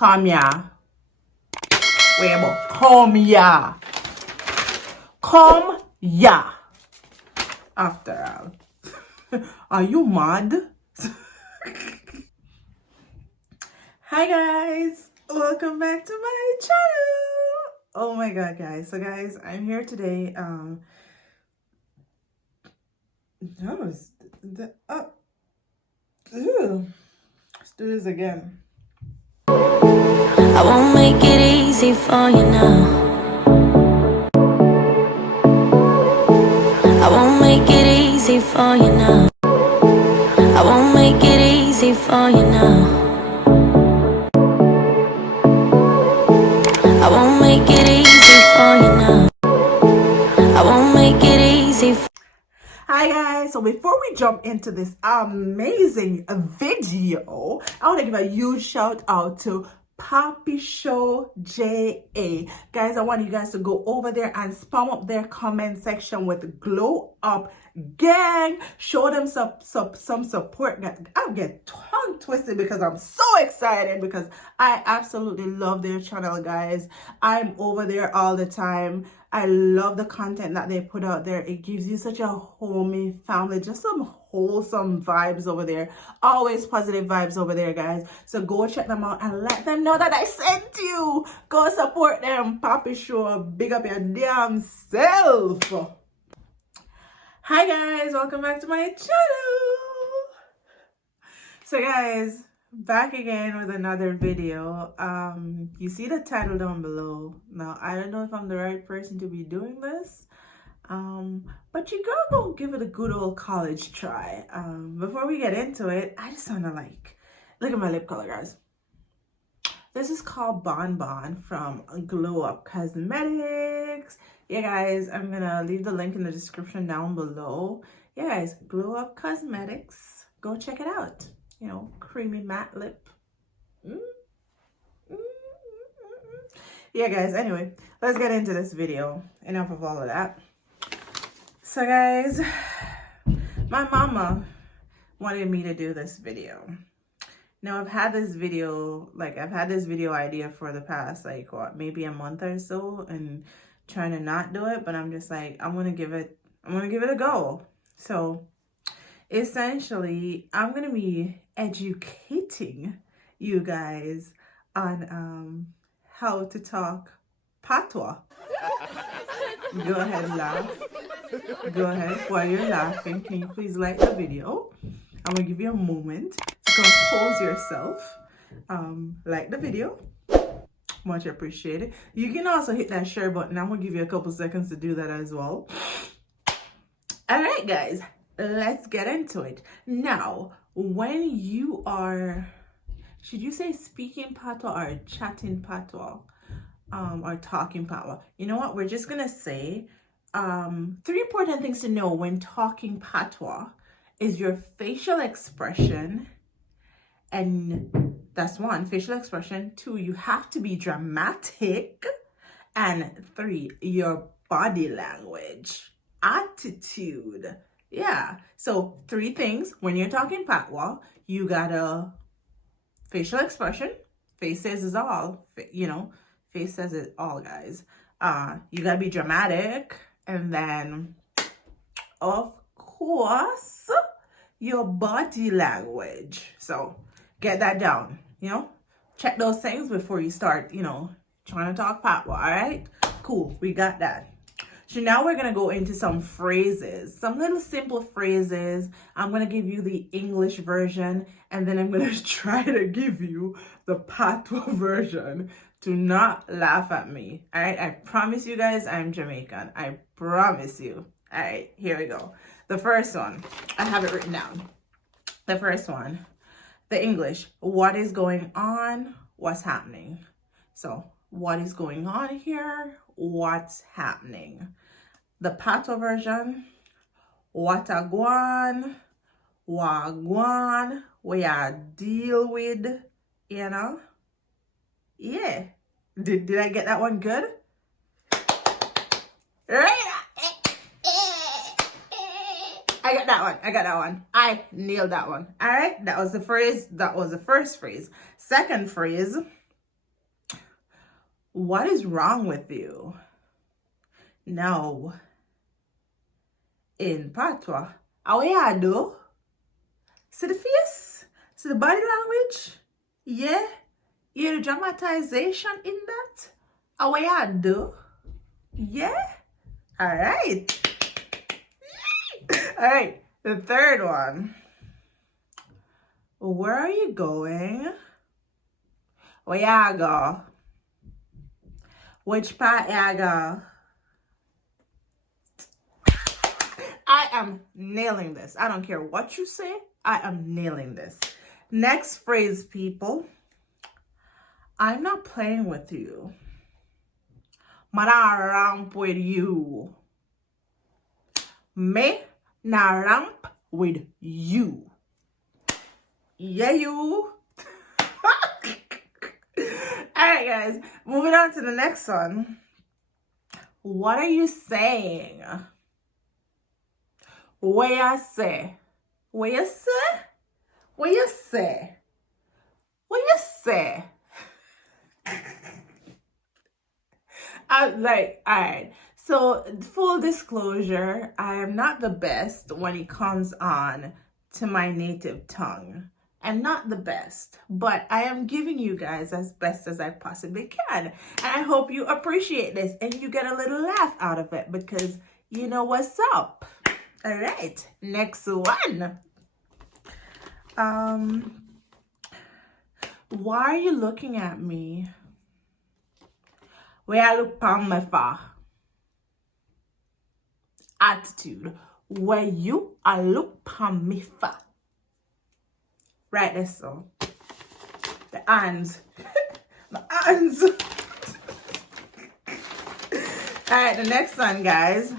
Come here. Wait a minute. Come here. Come here. After all. Are you mad? Hi guys. Welcome back to my channel. Oh my god, guys. So guys, I'm here today. Let's do this again. I won't make it easy for you now. I won't make it easy for you now. I won't make it easy for you now. I won't make it easy for you now. I won't make it easy for Hi guys, so before we jump into this amazing video, I want to give a huge shout out to Poppy Show JA. Guys, I want you guys to go over there and spam up their comment section with Glow Up Gang. Show them some support. I'll get tongue twisted because I'm so excited because I absolutely love their channel, guys. I'm over there all the time. I love the content that they put out there. It gives you such a homey family, just some wholesome vibes over there. Always positive vibes over there, guys. So go check them out and let them know that I sent you. Go support them. Poppy Show, big up your damn self. Hi guys, welcome back to my channel. So guys, back again with another video. You see the title down below. Now I don't know if I'm the right person to be doing this, but you gotta go give it a good old college try. Before we get into it, I just want to look at my lip color, guys. This is called Bon Bon from GLOWUP Cosmetics. Yeah guys, I'm gonna leave the link in the description down below. Yeah guys, GLOWUP Cosmetics, go check it out. You know, creamy matte lip. Yeah guys, anyway, let's get into this video. Enough of all of that. So guys, my mama wanted me to do this video. Now I've had this video idea for the past maybe a month or so, and trying to not do it, but I'm just like, I'm gonna give it a go. So essentially I'm gonna be educating you guys on how to talk Patois. Go ahead and laugh. Go ahead. While you're laughing, can you please like the video? I'm gonna give you a moment to compose yourself. Like the video. Much appreciated. You can also hit that share button. I'm gonna give you a couple seconds to do that as well. All right, guys, let's get into it. Now, when you are, should you say speaking Patois or chatting Patois, or talking Patois? You know what? We're just gonna say 3 important things to know when talking Patois is your facial expression, and that's 1, facial expression. 2, you have to be dramatic, and 3, your body language, attitude. Yeah, so 3 things when you're talking Patois. You gotta facial expression. Face says it all. You know, face says it all, guys. You gotta be dramatic, and then of course your body language. So get that down, you know, check those things before you start, you know, trying to talk Patois. All right, cool, we got that. So now we're gonna go into some phrases, some little simple phrases. I'm gonna give you the English version, and then I'm gonna try to give you the Patois version. Do not laugh at me. All right, I promise you guys I'm Jamaican. I promise you. All right, here we go. The first one, I have it written down. The first one, the English, what is going on? What's happening? So what is going on here? What's happening? The Patois version, what a guan, wagwan, we are deal with, you know? Yeah. Did I get that one good? Right? I got that one. I nailed that one. All right. That was the phrase. That was the first phrase. Second phrase, What is wrong with you? Now, in Patois, how you do? See the face? See the body language? Yeah? Hear the dramatization in that? How you do? Yeah? Alright. Alright, the third one. Where are you going? Where you go? Which part you go? I am nailing this. I don't care what you say. I am nailing this. Next phrase, people. I'm not playing with you. I'm not ramp with you. Me not ramp with you. Yeah, you. Alright, guys. Moving on to the next one. What are you saying? What you say? What you say? What you say? What you say? Alright. So, full disclosure, I am not the best when it comes on to my native tongue. I'm not the best, but I am giving you guys as best as I possibly can. And I hope you appreciate this and you get a little laugh out of it because you know what's up. All right, next one. Why are you looking at me? Where I look pon me for? Attitude. Where you are look pon me for? Right, that's so. The hands. The hands. Alright, the next one, guys.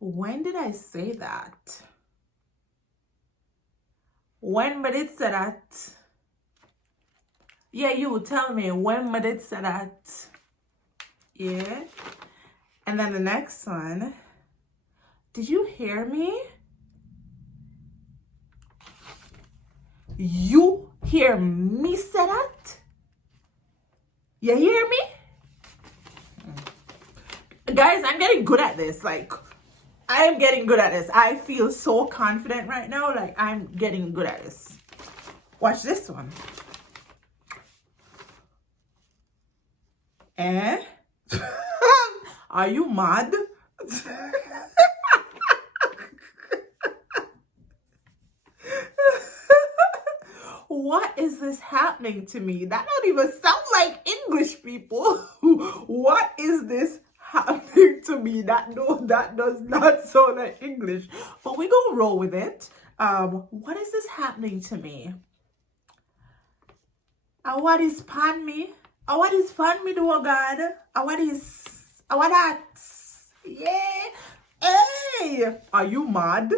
When did I say that? When did it say that? Yeah, you would tell me when did it say that? Yeah. And then the next one. Did you hear me? You hear me say that? You hear me? Guys, I'm getting good at this. Like, I am getting good at this. I feel so confident right now. Like, I'm getting good at this. Watch this one. Eh? Are you mad? What is this happening to me? That don't even sound like English, people. What is this happening to me? That does not sound like English. But we gonna roll with it. What is this happening to me? What is pan me? What is pan me, oh God? What that? Yeah. Hey, are you mad?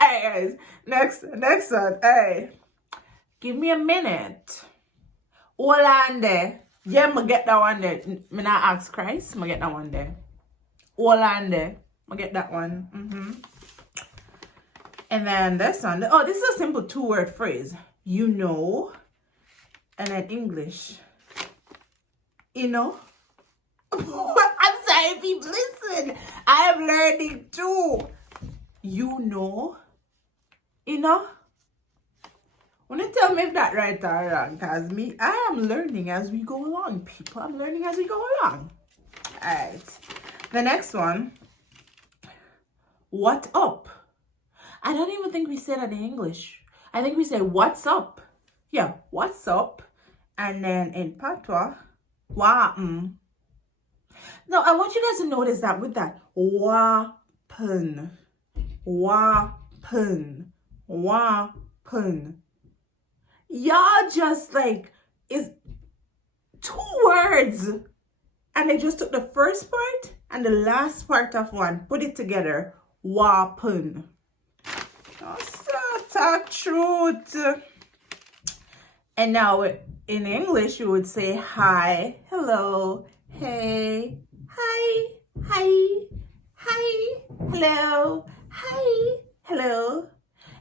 Hey guys, next one. Hey, give me a minute. Hold on there. Yeah, I'ma get that one there. Me not ask Christ. I'ma get that one there. Hold on there. I'ma get that one. And then this one. Oh, this is a simple 2-word phrase. You know, and then English. You know. I'm sorry, people. Listen, I am learning too. You know. You know. Wanna tell me if that right or wrong? Cause me, I am learning as we go along, people. I'm learning as we go along. Alright. The next one. What up? I don't even think we say that in English. I think we say what's up. Yeah, what's up? And then in Patois, wapen. No, I want you guys to notice that with that wapen. Wapen. Wapen. Y'all just like is 2 words and they just took the first part and the last part of one, put it together. Wapen. That's truth. And now in English you would say hi, hello, hey, hi, hello, hi, hello.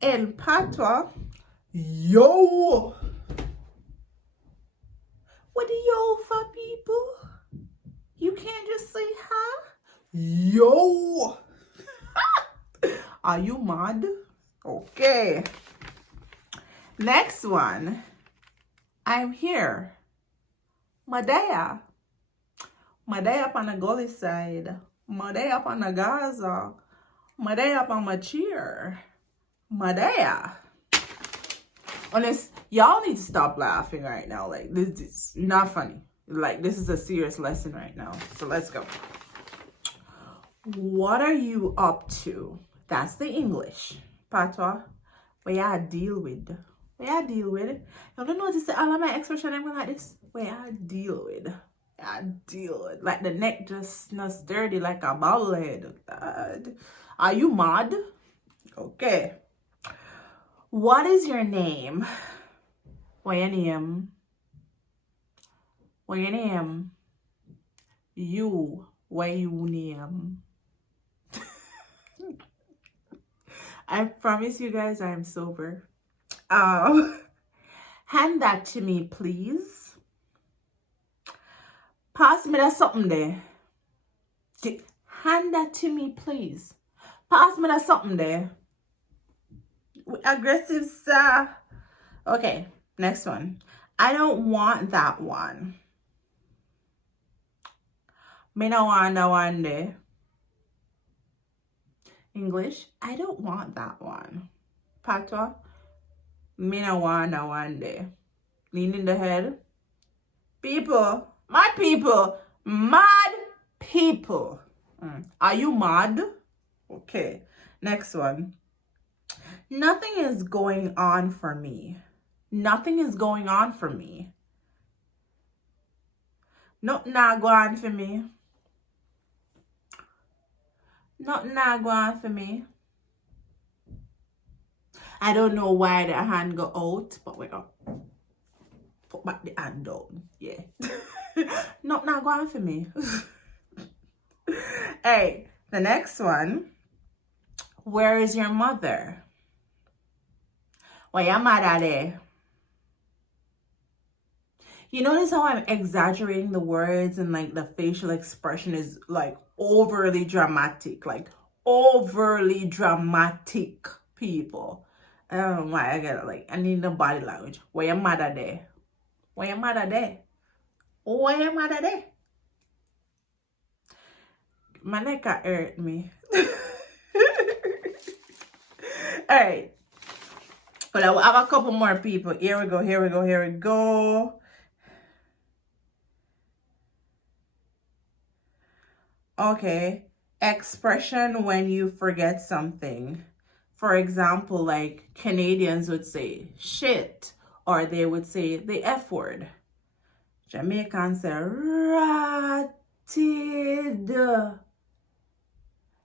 In Patois Yo. What do yo for, people? You can't just say hi. Yo. Are you mad? Okay. Next one. I'm here. Madea. Madea up on the gully side. Madea up on the Gaza. Madea up on my chair. Madea. Honest, y'all need to stop laughing right now. Like, this is not funny. Like, this is a serious lesson right now. So let's go. What are you up to? That's the English. Patois. What y'all deal with? What y'all deal with? Y'all don't notice that all of my expression I'm like this? What y'all deal with? I deal with. Like the neck just not sturdy like a bobblehead. God. Are you mad? Okay. What is your name? What your name? What your name? You. What you name? I promise you guys I am sober. Hand that to me, please. Pass me that something there. Hand that to me, please. Pass me that something there. Aggressive, sir. Okay, next one. I don't want that one. Me no want that one there. English, I don't want that one. Patois, me no want that one there. Leaning the head. People, my people, mad people. Are you mad? Okay, next one. Nothing is going on for me. Nothing is going on for me. Nothing not going on for me. Nothing not going on for me. I don't know why the hand go out, but we go put back the hand down. Yeah. Nothing not going on for me. Hey, the next one. Where is your mother? Why your mother there? You notice how I'm exaggerating the words and like the facial expression is like overly dramatic. Like overly dramatic, people. I don't know why I get it. Like, I need the body language. Why your mother there? Why your mother there? Why your mother there? My neck hurt me. Alright. But I have a couple more people. Here we go, here we go, here we go. Okay. Expression when you forget something. For example, like Canadians would say shit, or they would say the F word. Jamaicans say ratted.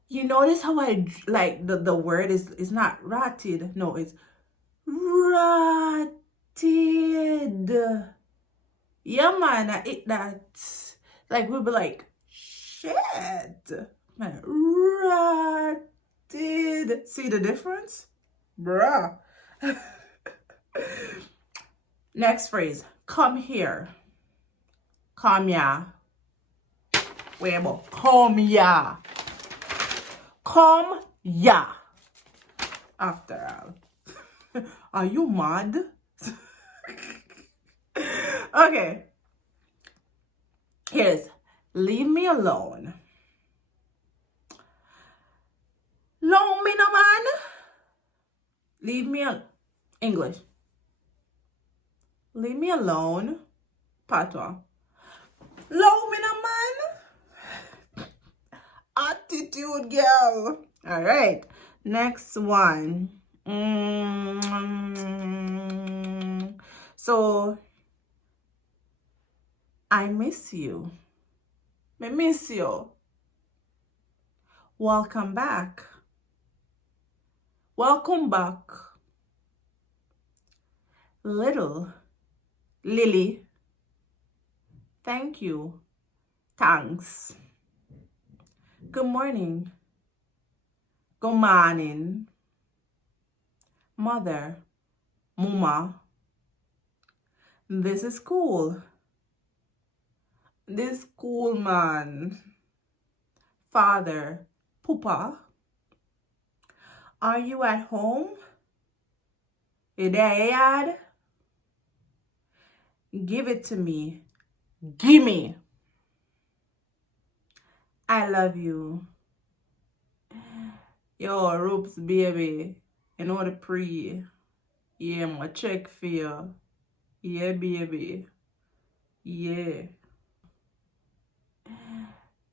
You notice how I like the word is not ratted. No, it's ratted. Yeah, man, I eat that. Like we'll be like, shit, man, ratted. See the difference, bruh? Next phrase, come here. Come here. Wait a minute. Come here. Come here. After all. Are you mad? Okay. Here's leave me alone. Long me no man. Leave me alone. English. Leave me alone. Patois. Long me no man. Attitude, girl. All right. Next one. So, I miss you. I miss you. Welcome back. Welcome back. Little. Lily. Thank you. Thanks. Good morning. Good morning. Mother. Mama. This is cool. This cool, man. Father. Papa. Are you at home? You there, yard? Give it to me. Gimme. I love you. Yo, Ropes, baby. You know the pre. Yeah, my check for you. Yeah, baby. Yeah.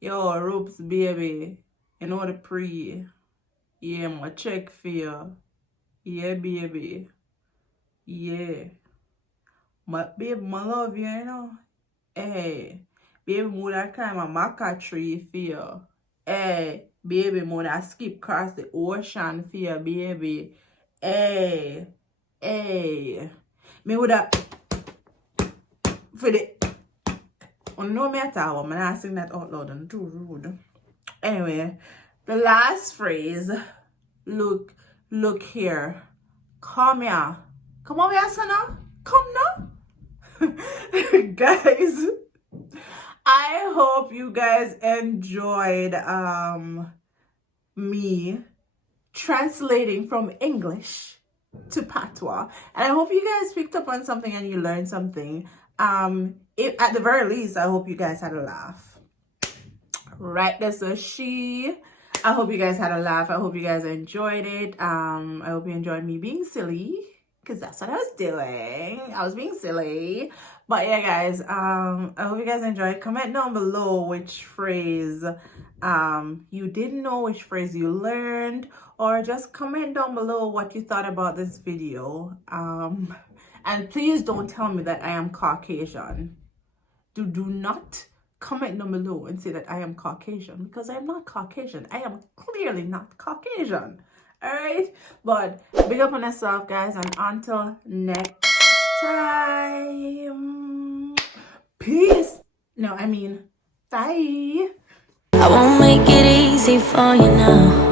Yo, Ropes, baby. You know the pre. Yeah, my check for you. Yeah, baby. Yeah. My baby, my love you, you know. Hey, baby, moon I climb a maca tree for you. Hey, baby, moon I skip across the ocean for you, baby. Hey, hey. Me would have for the. Oh, no, me at all. I'm not sing that out loud and too rude. Anyway, the last phrase. Look here. Come here. Come over here, son. Come now. Guys, I hope you guys enjoyed me translating from English to Patois, and I hope you guys picked up on something and you learned something. At the very least, I hope you guys had a laugh. Right, that's a she. I hope you guys had a laugh. I hope you guys enjoyed it. I hope you enjoyed me being silly, because that's what I was doing. I was being silly. But yeah, guys, I hope you guys enjoyed. Comment down below which phrase you didn't know, which phrase you learned, or just comment down below what you thought about this video. And please don't tell me that I am Caucasian. Do not comment down below and say that I am Caucasian, because I am not Caucasian. I am clearly not Caucasian. Alright, but big up on yourself, guys, and until next time, peace. No, I mean, bye. I won't make it easy for you now.